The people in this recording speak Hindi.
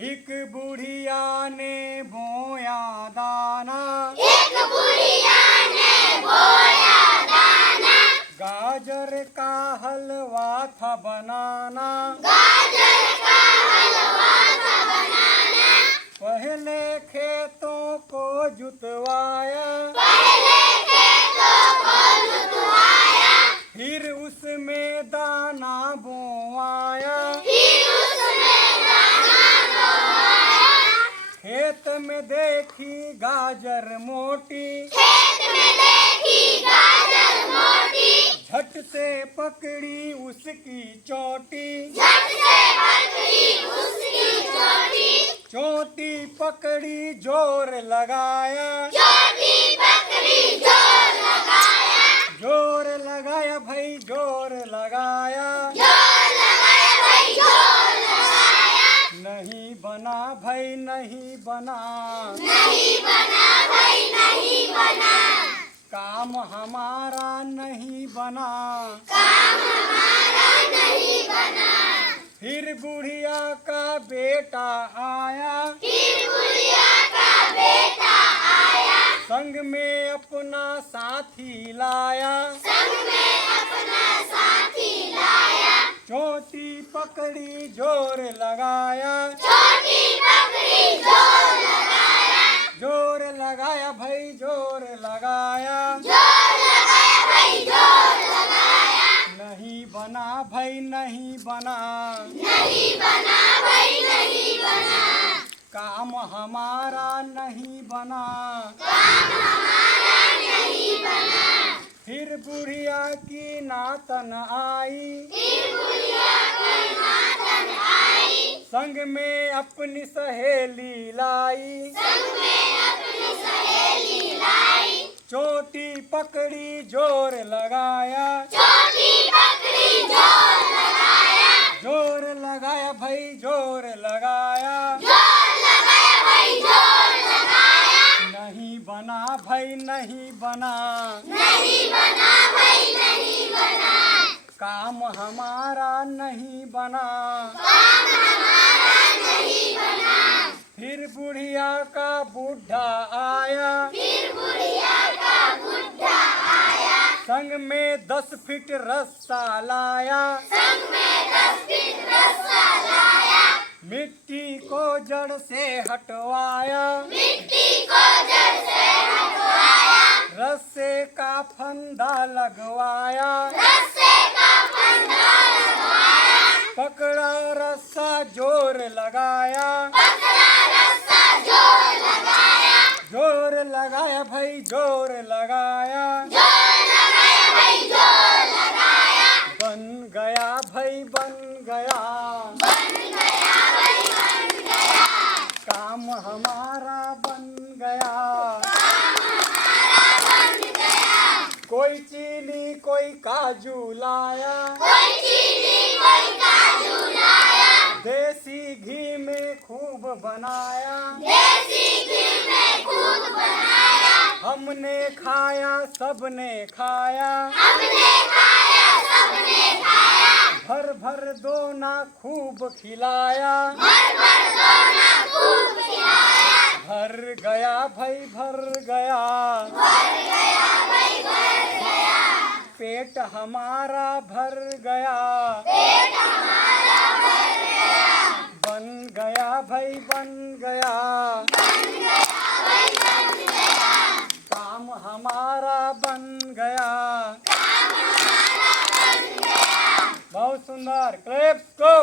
एक बुढ़िया ने बोया दाना, एक बुढ़िया ने बोया दाना, गाजर का हलवा था बनाना, गाजर का हलवा था बनाना। पहले खेतों को जुतवाया, पहले खेतों को जुतवाया, फिर उसमें दाना बोआया, फिर उसमें दाना बोया। खेत में देखी गाजर मोटी, खेत में देखी गाजर मोटी, झट से पकड़ी उसकी चोटी, झट से पकड़ी उसकी चोटी, चोटी पकड़ी जोर लगाया, चोटी पकड़ी जोर लगाया, जोर लगाया भाई जोर लगाया, जोर लगाया भाई जोर लगाया। नहीं बना भाई नहीं बना, नहीं बना भाई नहीं बना, काम हमारा नहीं बना। काम हमारा नहीं बना। फिर बुढ़िया का बेटा आया, फिर बुढ़िया का बेटा आया, संग में अपना साथी लाया, संग में अपना साथी लाया, चोटी पकड़ी जोर लगाया, चोटी पकड़ी जोर लगाया, जोर लगाया भाई जोर लगाया, जोर लगाया भाई जोर लगाया। नहीं बना भाई नहीं बना, नहीं बना भाई नहीं बना, काम हमारा नहीं बना। काम हमारा नहीं बना। फिर बुढ़िया की नातन आई, फिर बुढ़िया की नातन आई, संग में अपनी सहेली लाई, संग में अपनी सहेली लाई, चोटी पकड़ी जोर लगाया, चोटी पकड़ी जोर लगाया, जोर लगाया भाई जोर लगाया, जोर लगाया भाई जोर लगाया। नहीं बना भाई नहीं बना, नहीं बना भाई नहीं बना, काम हमारा नहीं बना। काम हमारा नहीं बना। फिर बुढ़िया का बूढ़ा आया, फिर बुढ़िया का बुढ़ा आया, संग में 10 फीट रस्सा लाया, संग में 10 फीट रस्सा लाया, मिट्टी को जड़ से हटवाया, मिट्टी को जड़ से हटवाया, रस्से का फंदा लगवाया, रस्से का फंदा लगवाया, पकड़ा रस्सा जोर लगाया, पकड़ा रस्सा जोर लगाया, जोर लगाया भाई जोर लगाया, जोर लगाया भाई जोर लगाया। बन गया भाई बन गया, बन गया भाई बन गया, काम हमारा बन गया। काम हमारा बन गया। कोई चीनी कोई काजू लाया, कोई चीनी कोई काजू लाया, देसी घी में खूब बनाया, देसी घी में खूब बनाया, हमने खाया सबने खाया, हमने खाया सबने खाया, भर भर दोना खूब खिलाया, भर भर दोना खूब खिलाया, भर गया भाई भर गया, भर गया भाई भर गया, पेट हमारा भर गया, पेट हमारा भर गया, बन गया भाई बन गया, बन गया भाई बन गया, काम हमारा बन गया। काम हमारा बन गया। बहुत सुंदर क्लैप्स को